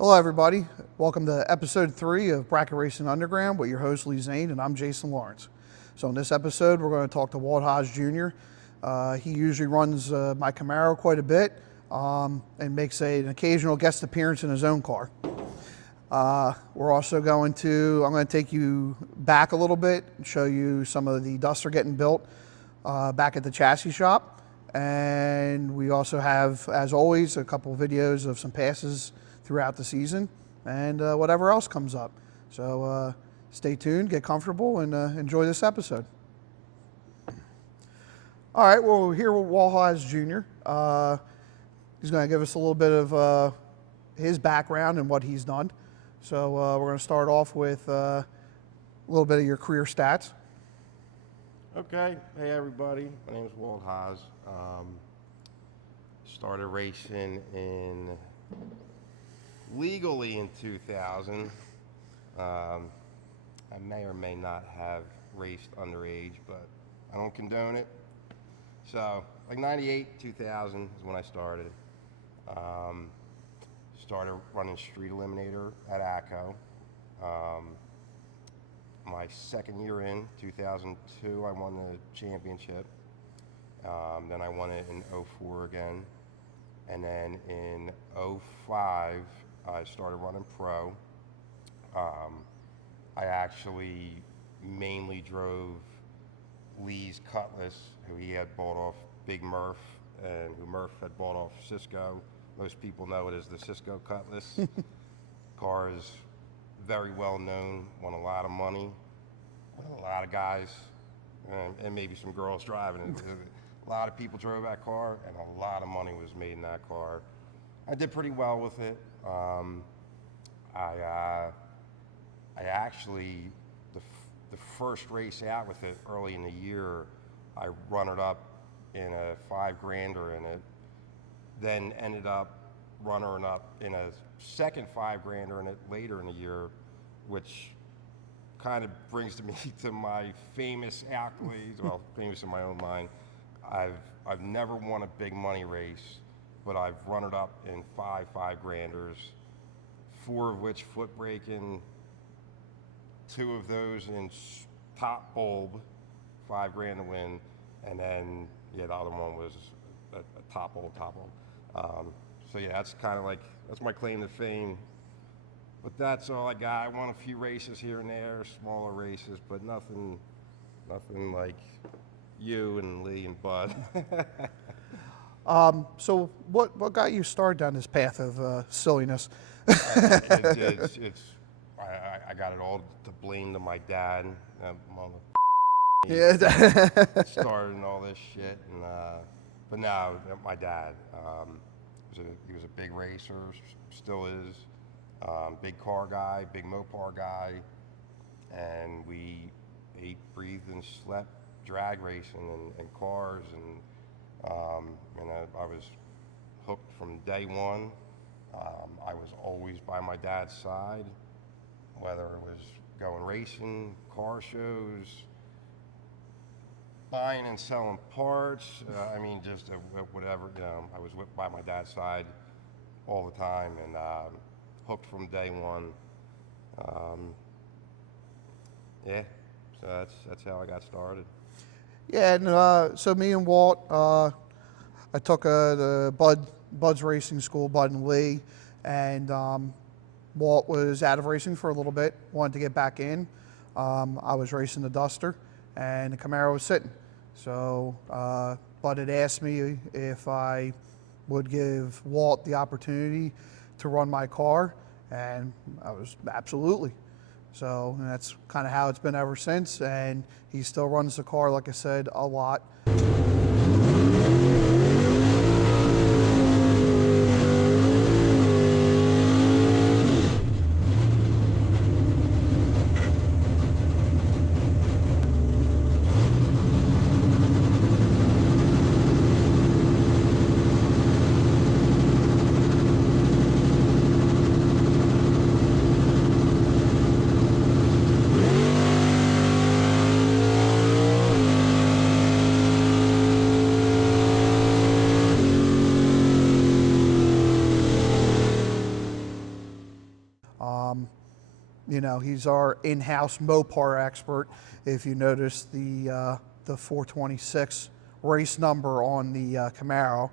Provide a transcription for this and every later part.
Hello, everybody. Welcome to episode 3 of Bracket Racing Underground with your host, Lee Zane, and I'm Jason Lawrence. So in this episode, we're going to talk to Walt Haas Jr. He usually runs my Camaro quite a bit and makes an occasional guest appearance in his own car. We're also I'm going to take you back a little bit and show you some of the Duster getting built back at the chassis shop. And we also have, as always, a couple videos of some passes throughout the season and whatever else comes up. So stay tuned, get comfortable, and enjoy this episode. All right, well, we're here with Walt Haas Jr. He's going to give us a little bit of his background and what he's done. So we're going to start off with a little bit of your career stats. Okay. Hey, everybody. My name is Walt Haas. Started racing legally in 2000. I may or may not have raced underage, but I don't condone it. So, like 98, 2000 is when I started. Started running Street Eliminator at ACO. My second year in, 2002, I won the championship. Then I won it in 04 again. And then in 05, I started running pro. I actually mainly drove Lee's Cutlass, who he had bought off Big Murph, and who Murph had bought off Cisco. Most people know it as the Cisco Cutlass. Car is very well known, won a lot of money, a lot of guys, and maybe some girls driving it. A lot of people drove that car, and a lot of money was made in that car. I did pretty well with it. I actually, the first race out with it early in the year, I run it up in a $5,000 in it, then ended up runnering up in a second $5,000 in it later in the year, which kind of brings me to my famous accolades, well, famous in my own mind. I've never won a big money race, but I've run it up in $5,000, 4 of which foot braking, 2 of those in top bulb, $5,000 to win, and then the other one was a top bulb. So yeah, that's kind of like, that's my claim to fame. But that's all I got. I won a few races here and there, smaller races, but nothing like you and Lee and Bud. So what got you started down this path of silliness? I got it all to blame to my dad. Yeah. Started and all this shit, and but now my dad, he was a big racer, still is, big car guy, big Mopar guy, and we ate, breathed, and slept drag racing and cars, and I was hooked from day one. I was always by my dad's side, whether it was going racing, car shows, buying and selling parts, just whatever, I was by my dad's side all the time, and hooked from day one. Yeah, so that's how I got started. Yeah, and so me and Walt, I took the Bud's racing school, Bud and Lee, and Walt was out of racing for a little bit, wanted to get back in. I was racing the Duster, and the Camaro was sitting. So Bud had asked me if I would give Walt the opportunity to run my car, and I was absolutely. So that's kind of how it's been ever since, and he still runs the car, like I said, a lot. You know, he's our in-house Mopar expert. If you notice the 426 race number on the Camaro.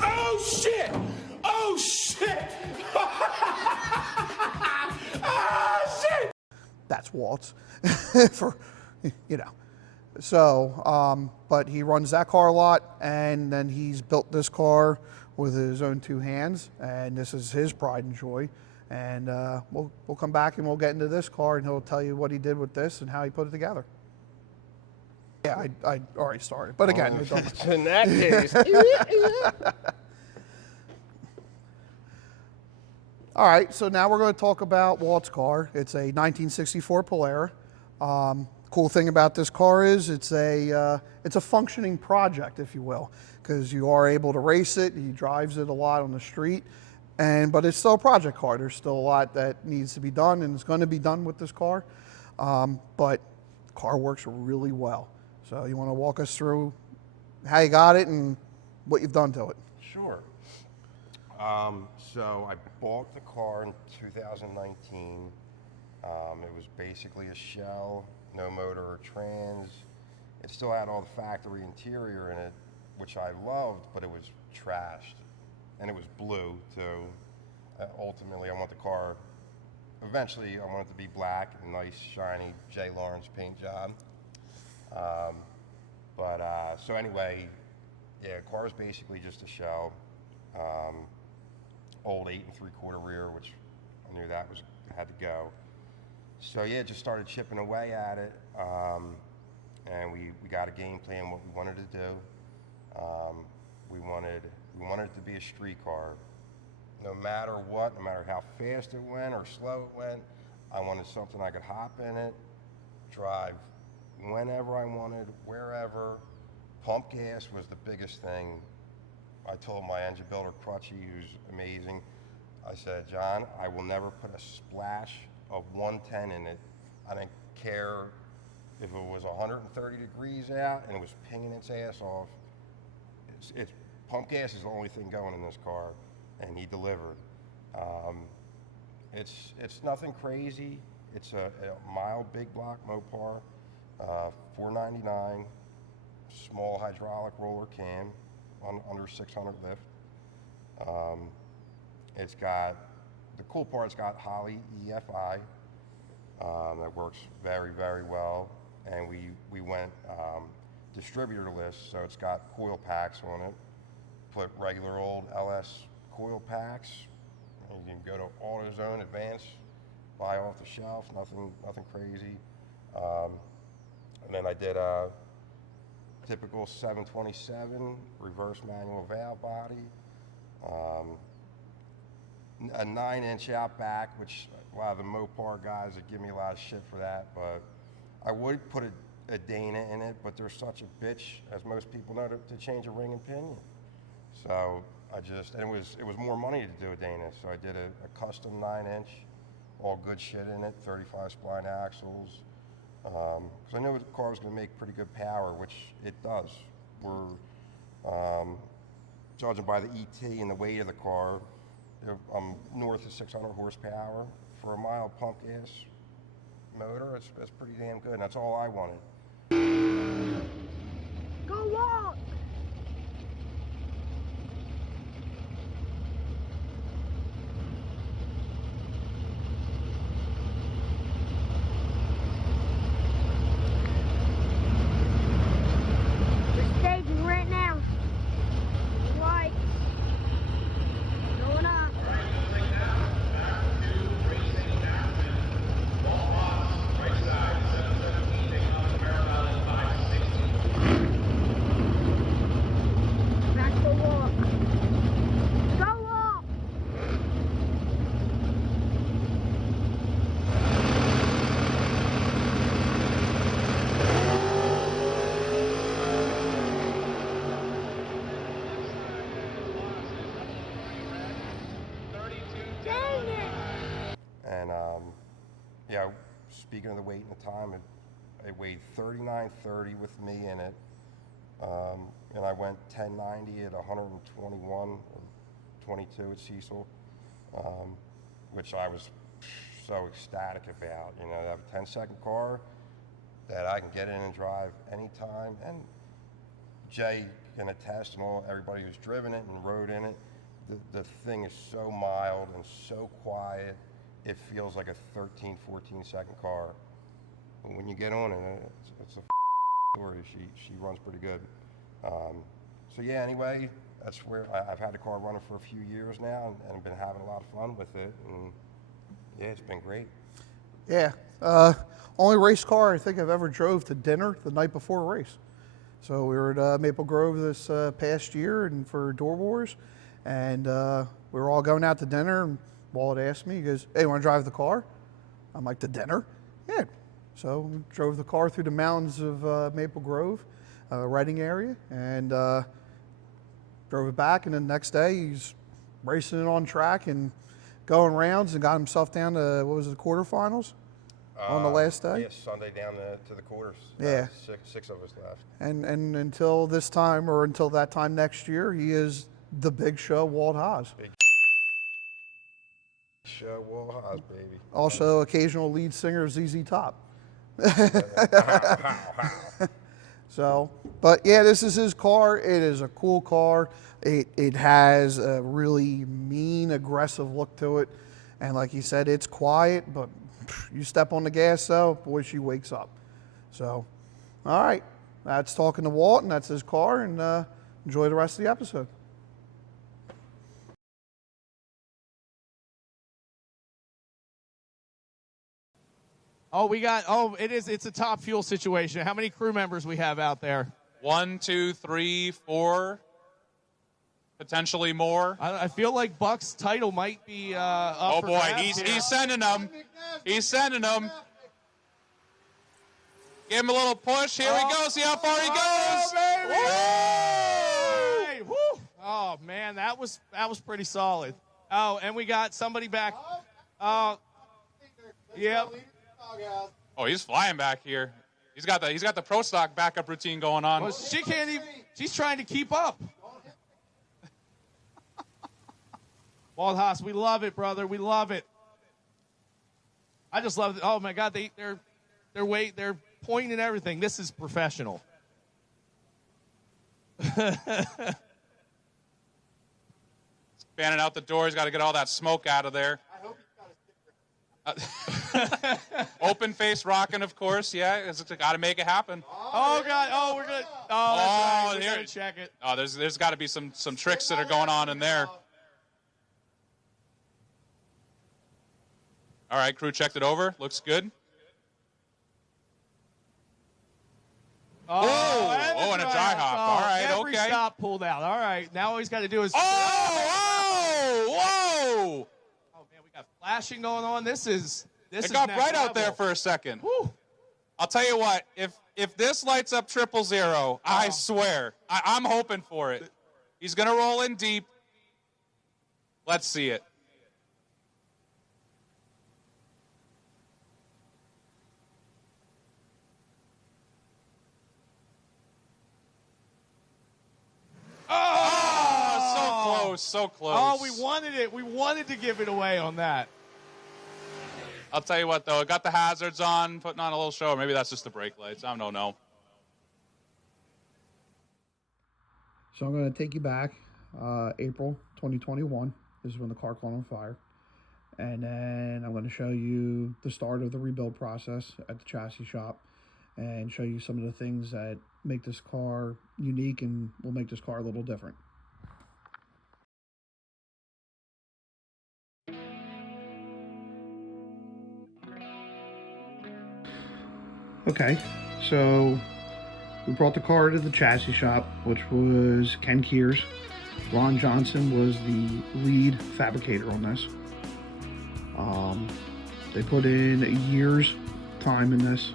Oh shit! Oh shit! Oh shit! That's Walt's, for, you know. So, but he runs that car a lot, and then he's built this car with his own two hands, and this is his pride and joy. And we'll come back and we'll get into this car, and he'll tell you what he did with this and how he put it together. Yeah, I already started, but again, it doesn't. In that case, All right, so now we're going to talk about Walt's car. It's a 1964 Polara. Cool thing about this car is it's a functioning project, if you will, because you are able to race it. He drives it a lot on the street, but it's still a project car. There's still a lot that needs to be done, and it's going to be done with this car. But the car works really well. So you want to walk us through how you got it and what you've done to it? sure. So I bought the car in 2019. It was basically a shell, no motor or trans. It still had all the factory interior in it, which I loved, but it was trashed. And it was blue, so ultimately I want the car, eventually I want it to be black and nice, shiny J. Lawrence paint job. So anyway, yeah, car is basically just a shell. Old 8 3/4 rear, which I knew that had to go. So yeah, just started chipping away at it, and we got a game plan what we wanted to do. We wanted it to be a street car. No matter what, no matter how fast it went or slow it went, I wanted something I could hop in it, drive whenever I wanted, wherever. Pump gas was the biggest thing. I told my engine builder, Crutchy, who's amazing, I said, John, I will never put a splash of 110 in it. I didn't care if it was 130 degrees out and it was pinging its ass off. It's pump gas is the only thing going in this car, and he delivered. It's nothing crazy. It's a mild big block Mopar, 499, small hydraulic roller cam, under 600 lift. It's got, the cool part, it's got Holley EFI that works very, very well. And we went distributorless, so it's got coil packs on it. Put regular old LS coil packs, and you can go to AutoZone, Advance, buy off the shelf, nothing crazy. And then I did a typical 727 reverse manual valve body, a 9-inch out back, which a lot of the Mopar guys would give me a lot of shit for that, but I would put a Dana in it, but they're such a bitch, as most people know, to change a ring and pinion. So and it was more money to do a Dana, so I did a custom 9-inch, all good shit in it, 35 spline axles. Because I knew the car was going to make pretty good power, which it does. We're judging by the ET and the weight of the car, I'm north of 600 horsepower. For a mild pump gas motor, it's pretty damn good, and that's all I wanted. Go Walt! We're staging right now. Lights. Going up. Back to walk. Go walk. Dang it! And yeah, speaking of the weight and the time, it weighed 3930 with me in it, And I went 1090 at 121 or 22 at Cecil, which I was so ecstatic about. You know, I have a 10-second car that I can get in and drive anytime. And Jay can attest, and everybody who's driven it and rode in it, the thing is so mild and so quiet. It feels like a 13, 14-second car. And when you get on it, it's a story. She runs pretty good. So yeah, anyway, that's where I've had the car running for a few years now, and I've been having a lot of fun with it. And yeah, it's been great. Yeah. Only race car I think I've ever drove to dinner the night before a race. So we were at Maple Grove this past year and for Door Wars, and we were all going out to dinner, and Walt asked me, he goes, "Hey, you want to drive the car?" I'm like, "To dinner?" Yeah. So we drove the car through the mountains of Maple Grove, Reading area, and drove it back, and then the next day he's racing it on track and going rounds and got himself down to, what was it, the quarterfinals on the last day? Yeah, Sunday down to the quarters. Yeah. Six of us left. And until this time, or until that time next year, he is the big show Walt Haas. Big show, Walt Haas, baby. Also occasional lead singer of ZZ Top. So, but yeah, this is his car. It is a cool car. It has a really mean, aggressive look to it. And like he said, it's quiet, but you step on the gas though, boy, she wakes up. So, all right, that's talking to Walt, and that's his car, and enjoy the rest of the episode. It's a top fuel situation. How many crew members we have out there? 1, 2, 3, 4, potentially more. I feel like Buck's title might be up Oh for boy, grabs here. he's sending them. He's sending them. Give him a little push. Here we go. See how far he goes. Hey, woo! Oh man, that was pretty solid. Oh, and we got somebody back. Yep. Oh, he's flying back here. He's got the pro stock backup routine going on. Well, she can't even. She's trying to keep up. Walt Haas, we love it, brother. We love it. I just love it. Oh my God, they're pointing and everything. This is professional. Fanning out the door. He's got to get all that smoke out of there. I hope he's got a sticker. Open face rocking, of course. Yeah, it's got to make it happen. Oh God! Oh, we're good. Oh, that's right. We here. gotta check it. Oh, there's got to be some tricks that are going on in there. All right, crew checked it over. Looks good. And a dry hop. All right, every okay. stop pulled out. All right, now all he's got to do is. Whoa! Oh man, we got flashing going on. This is It got next bright out there level. for a second. Whew. I'll tell you what, if this lights up 000, I swear, I'm hoping for it. He's going to roll in deep. Let's see it. Oh, so close. Oh, we wanted it. We wanted to give it away on that. I'll tell you what, though. I got the hazards on, putting on a little show. Or maybe that's just the brake lights. I don't know. So I'm going to take you back, April 2021 is when the car caught on fire. And then I'm going to show you the start of the rebuild process at the chassis shop and show you some of the things that make this car unique and will make this car a little different. Okay, so we brought the car to the chassis shop, which was Ken Keers. Ron Johnson was the lead fabricator on this. They put in a year's time in this.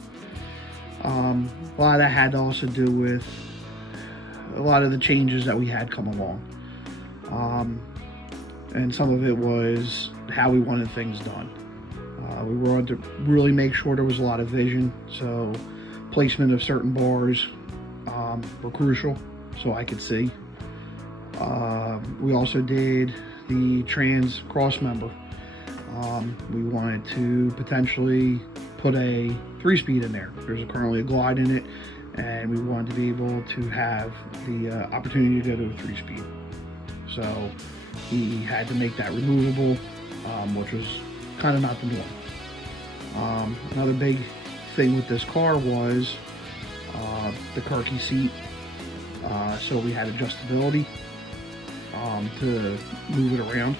A lot of that had to also do with a lot of the changes that we had come along. And some of it was how we wanted things done. We wanted to really make sure there was a lot of vision, so placement of certain bars, were crucial, so I could see. We also did the trans cross member. We wanted to potentially put a 3-speed in there. There's currently a glide in it, and we wanted to be able to have the opportunity to go to a 3-speed. So he had to make that removable, which was kind of not the norm. Another big thing with this car was the Kirky seat. So we had adjustability to move it around.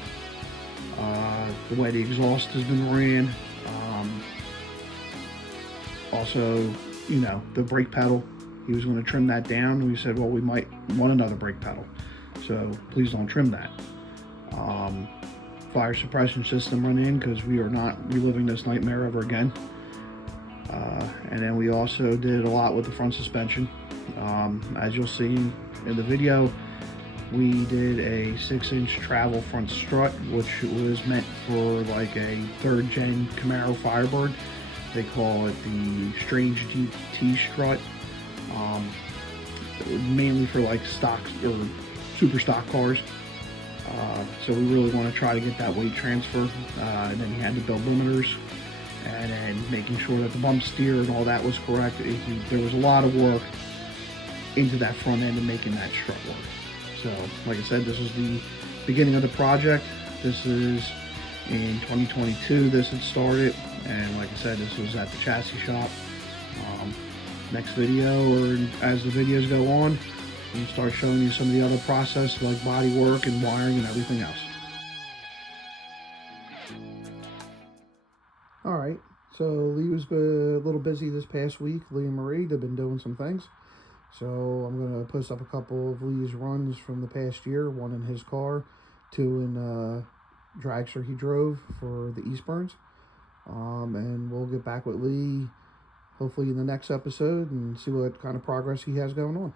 The way the exhaust has been ran. Also, you know, the brake pedal, he was going to trim that down. We said, well, we might want another brake pedal, so please don't trim that. Fire suppression system run in, because we are not reliving this nightmare ever again. And then we also did a lot with the front suspension. As you'll see in the video, we did a 6-inch travel front strut, which was meant for like a 3rd gen Camaro Firebird. They call it the Strange GT strut. Mainly for like stock or super stock cars. So we really want to try to get that weight transfer. And then he had the belt limiters, and then making sure that the bump steer and all that was correct. There was a lot of work into that front end and making that strut work. So, like I said, this is the beginning of the project. This is in 2022 this had started, and like I said, this was at the chassis shop. Next video, or as the videos go on, we'll start showing you some of the other process like body work and wiring and everything else. Alright, so Lee was a little busy this past week. Lee and Marie, they've been doing some things. So I'm going to post up a couple of Lee's runs from the past year, one in his car, 2 in dragster he drove for the Eastburns. And we'll get back with Lee hopefully in the next episode and see what kind of progress he has going on.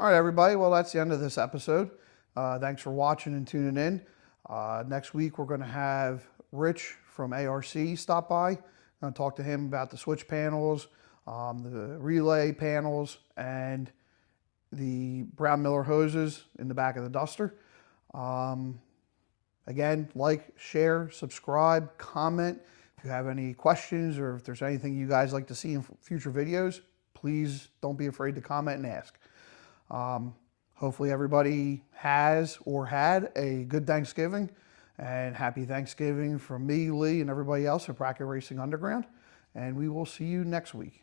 All right, everybody. Well, that's the end of this episode. Thanks for watching and tuning in. Next week, we're going to have Rich from ARC stop by. I'm going to talk to him about the switch panels, the relay panels, and the Brown Miller hoses in the back of the Duster. Again, like, share, subscribe, comment. If you have any questions or if there's anything you guys like to see in future videos, please don't be afraid to comment and ask. Hopefully everybody has or had a good Thanksgiving, and happy Thanksgiving from me, Lee, and everybody else at Bracket Racing Underground. And we will see you next week.